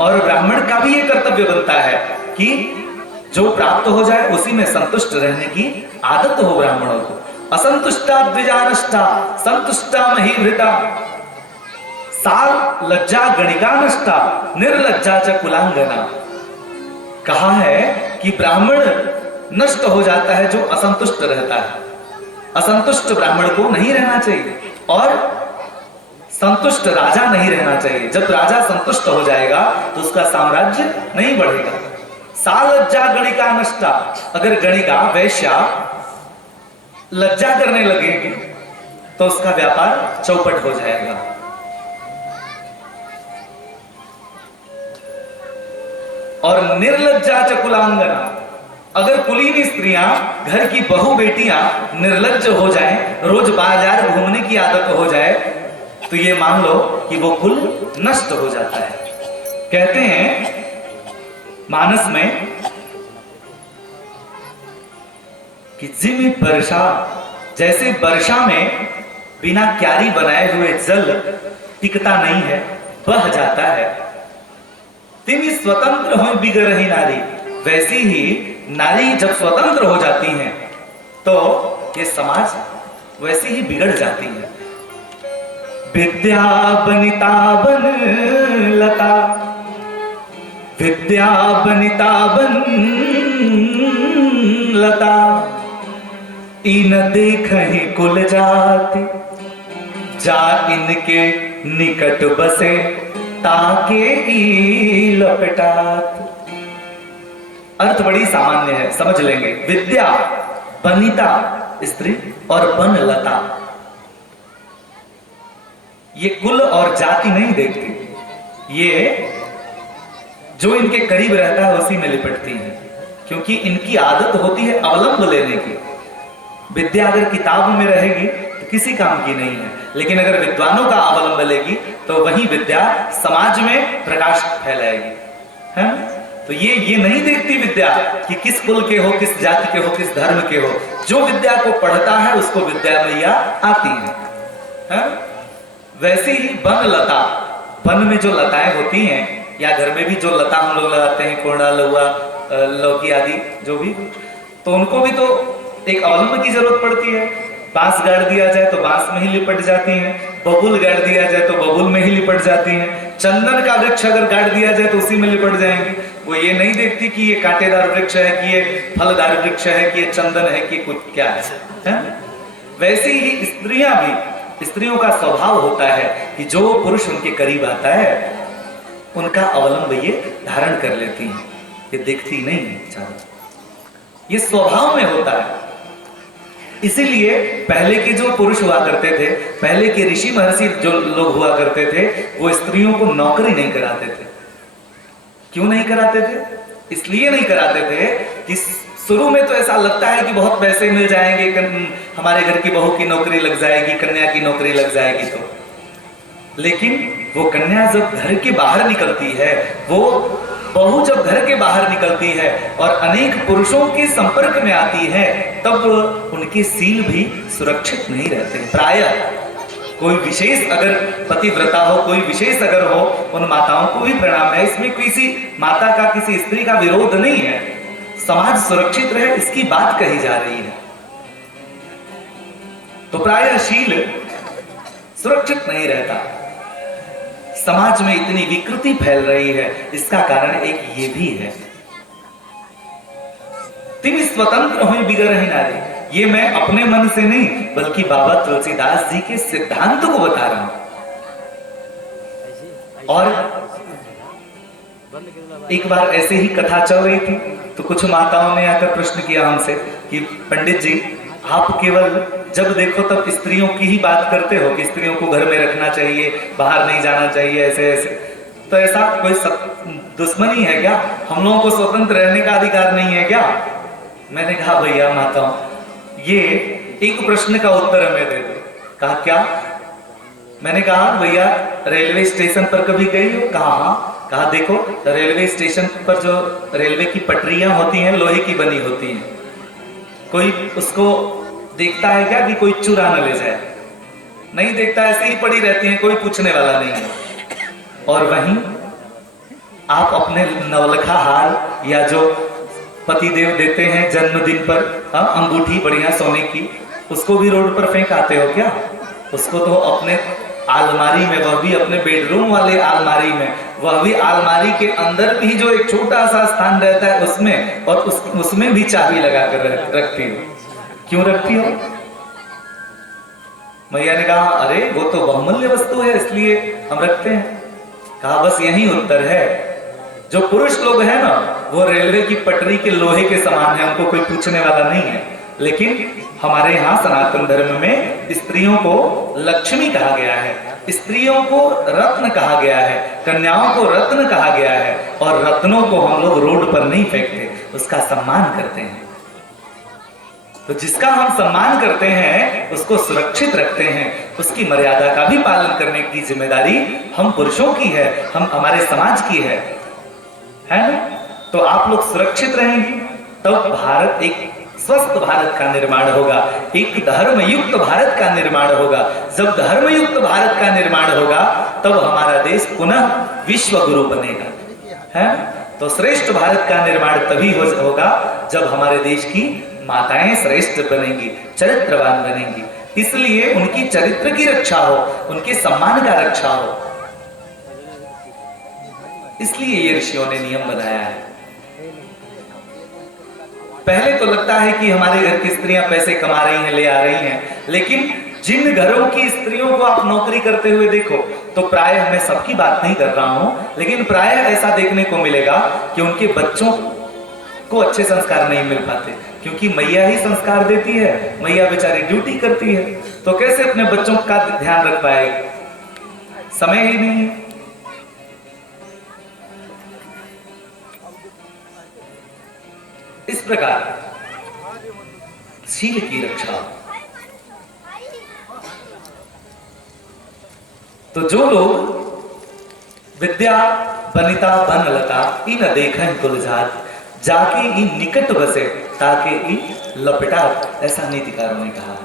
और ब्राह्मण का भी ये कर्तव्य बनता है कि जो प्राप्त हो जाए उसी में संतुष्ट रहने की आदत हो ब्राह्मणों को। असंतुष्टा द्विजानष्टा संतुष्टा महीभृता साल लज्जा गणिका नष्टा निर्लज्जा च कुलांगना। कहा है कि ब्राह्मण नष्ट हो जाता है जो असंतुष्ट रहता है। असंतुष्ट ब्राह्मण को नहीं रहना चाहिए और संतुष्ट राजा नहीं रहना चाहिए। जब राजा संतुष्ट हो जाएगा तो उसका साम्राज्य नहीं बढ़ेगा। साल लज्जा गणिका नष्टा, अगर गणिका वैश्या लज्जा करने लगेगी तो उसका व्यापार चौपट हो जाएगा। और निर्लज्जा च कुलांगना, अगर कुलीन स्त्रियां घर की बहू बेटियां निर्लज्ज हो जाएं, रोज बाजार घूमने की आदत हो जाए, तो ये मान लो कि वो कुल नष्ट हो जाता है। कहते हैं मानस में कि जिमी वर्षा, जैसे वर्षा में बिना क्यारी बनाए हुए जल टिकता नहीं है, बह जाता है। तिमी स्वतंत्र हो बिगड़ रही नारी, वैसी ही नारी जब स्वतंत्र हो जाती हैं तो ये समाज वैसे ही बिगड़ जाती है। विद्या बनिता बन लता, विद्या बनिता बन लता, इन देखहि कुल जाति, जा इनके निकट बसे ताके ई लपटात। अर्थ बड़ी सामान्य है, समझ लेंगे। विद्या बनिता स्त्री और बन लता, ये कुल और जाति नहीं देखती, ये जो इनके करीब रहता है उसी में लिपटती है, क्योंकि इनकी आदत होती है अवलंब लेने की। विद्या अगर किताब में रहेगी तो किसी काम की नहीं है, लेकिन अगर विद्वानों का अवलंब लेगी तो वही विद्या समाज में प्रकाश फैलाएगी, है? तो ये नहीं देखती विद्या कि किस कुल के हो, किस जाति के हो, किस धर्म के हो। जो विद्या को पढ़ता है उसको विद्या मैया आती है? वैसे ही बन लता, वन में जो लताएं होती हैं या घर में भी जो लता हम लोग लगाते हैं, कोंडा लौआ लौकी आदि जो भी, तो उनको भी तो एक अवलंब की जरूरत पड़ती है। बांस गाड़ दिया जाए तो बांस में ही लिपट जाती हैं, बबूल गाड़ दिया जाए तो बबूल में ही लिपट जाती हैं, चंदन का वृक्ष अगर गाड़ दिया जाए तो उसी में लिपट जाएंगे। वो ये नहीं देखती कि ये कांटेदार वृक्ष है, कि ये फलदार वृक्ष है, कि ये चंदन है, कि कुछ क्या है? वैसे ही स्त्रियां भी, स्त्रियों का स्वभाव होता है कि जो पुरुष उनके करीब आता है उनका अवलंब ये धारण कर लेती हैं, ये देखती नहीं है, ये स्वभाव में होता है। इसीलिए पहले के जो पुरुष हुआ करते थे, पहले के ऋषि महर्षि जो लोग हुआ करते थे, वो स्त्रियों को नौकरी नहीं कराते थे। क्यों नहीं कराते थे? इसलिए नहीं कराते थे कि शुरू में तो ऐसा लगता है कि बहुत पैसे मिल जाएंगे, हमारे घर की बहू की नौकरी लग जाएगी, कन्या की नौकरी लग जाएगी, तो लेकिन वो कन्या जब घर के बाहर निकलती है, वो बहू जब घर के बाहर निकलती है और अनेक पुरुषों के संपर्क में आती है, तब उनके सील भी सुरक्षित नहीं रहते। प्रायः कोई विशेष अगर पतिव्रता हो, कोई विशेष अगर हो, उन माताओं को भी प्रणाम है। इसमें किसी माता का, किसी स्त्री का विरोध नहीं है। समाज सुरक्षित रहे इसकी बात कही जा रही है। तो प्रायः शील सुरक्षित नहीं रहता। समाज में इतनी विकृति फैल रही है, इसका कारण एक ये भी है। तुम स्वतंत्र हो बिगड़ रही नारी, ये मैं अपने मन से नहीं बल्कि बाबा तुलसीदास जी के सिद्धांत को बता रहा हूं। और एक बार ऐसे ही कथा चल रही थी तो कुछ माताओं ने आकर प्रश्न किया हमसे कि पंडित जी, आप केवल जब देखो तब स्त्रियों की ही बात करते हो कि स्त्रियों को घर में रखना चाहिए, बाहर नहीं जाना चाहिए, ऐसे ऐसे, तो ऐसा कोई दुश्मनी है क्या? हम लोगों को स्वतंत्र रहने का अधिकार नहीं है क्या? मैंने कहा भैया माताओं, ये एक प्रश्न का उत्तर हमें दे दो। कहा क्या? मैंने कहा भैया रेलवे स्टेशन पर कभी गई हो? कहा हाँ। कहा देखो रेलवे स्टेशन पर जो रेलवे की पटरियां होती हैं लोहे की बनी होती हैं, कोई उसको देखता है क्या कि कोई चुरा न ले जाए? नहीं देखता, ऐसे ही पड़ी रहती हैं, कोई पूछने वाला नहीं है। और वहीं आप अपने नवलखा हार या जो पतिदेव देते हैं जन्मदिन पर अंगूठी बढ़िया सोने की, उसको भी रोड पर फेंक आते हो क्या? उसको तो अपने अलमारी में, वह भी अपने बेडरूम वाले अलमारी में, वह भी अलमारी के अंदर भी जो एक छोटा सा स्थान रहता है उसमें, और उसमें भी चाबी लगा कर रखती हो। क्यों रखती हो? मैया ने कहा अरे वो तो बहुमूल्य वस्तु है इसलिए हम रखते हैं। कहा बस यही उत्तर है। जो पुरुष लोग हैं ना, वो रेलवे की पटरी के लोहे के समान है, उनको कोई पूछने वाला नहीं है। लेकिन हमारे यहाँ सनातन धर्म में स्त्रियों को लक्ष्मी कहा गया है, स्त्रियों को रत्न कहा गया है, कन्याओं को रत्न कहा गया है, और रत्नों को हम लोग रोड पर नहीं फेंकते, उसका सम्मान करते हैं। तो जिसका हम सम्मान करते हैं उसको सुरक्षित रखते हैं, उसकी मर्यादा का भी पालन करने की जिम्मेदारी हम पुरुषों की है, हम हमारे समाज की है ना? तो आप लोग सुरक्षित रहेंगे तब भारत एक स्वस्थ भारत का निर्माण होगा, एक धर्मयुक्त भारत का निर्माण होगा। जब धर्मयुक्त भारत का निर्माण होगा तब हमारा देश पुनः विश्व गुरु बनेगा, है? तो श्रेष्ठ भारत का निर्माण तभी होगा जब हमारे देश की माताएं श्रेष्ठ बनेंगी, चरित्रवान बनेंगी। इसलिए उनकी चरित्र की रक्षा हो, उनके सम्मान का रक्षा हो, इसलिए ये ऋषियों ने नियम बनाया है। पहले तो लगता है कि हमारे घर की स्त्रियां पैसे कमा रही हैं, ले आ रही हैं, लेकिन जिन घरों की स्त्रियों को आप नौकरी करते हुए देखो तो प्रायः, मैं सबकी बात नहीं कर रहा हूं, लेकिन प्रायः ऐसा देखने को मिलेगा कि उनके बच्चों को अच्छे संस्कार नहीं मिल पाते, क्योंकि मैया ही संस्कार देती है, मैया बेचारी ड्यूटी करती है, तो कैसे अपने बच्चों का ध्यान रख पाएगी? समय ही नहीं है। इस प्रकार शील की रक्षा। तो जो लोग विद्या बनिता बन लता इन देखन कुल जात, जाके इन निकट बसे ताके इन लपेटा, ऐसा नीतिकारों ने कहा।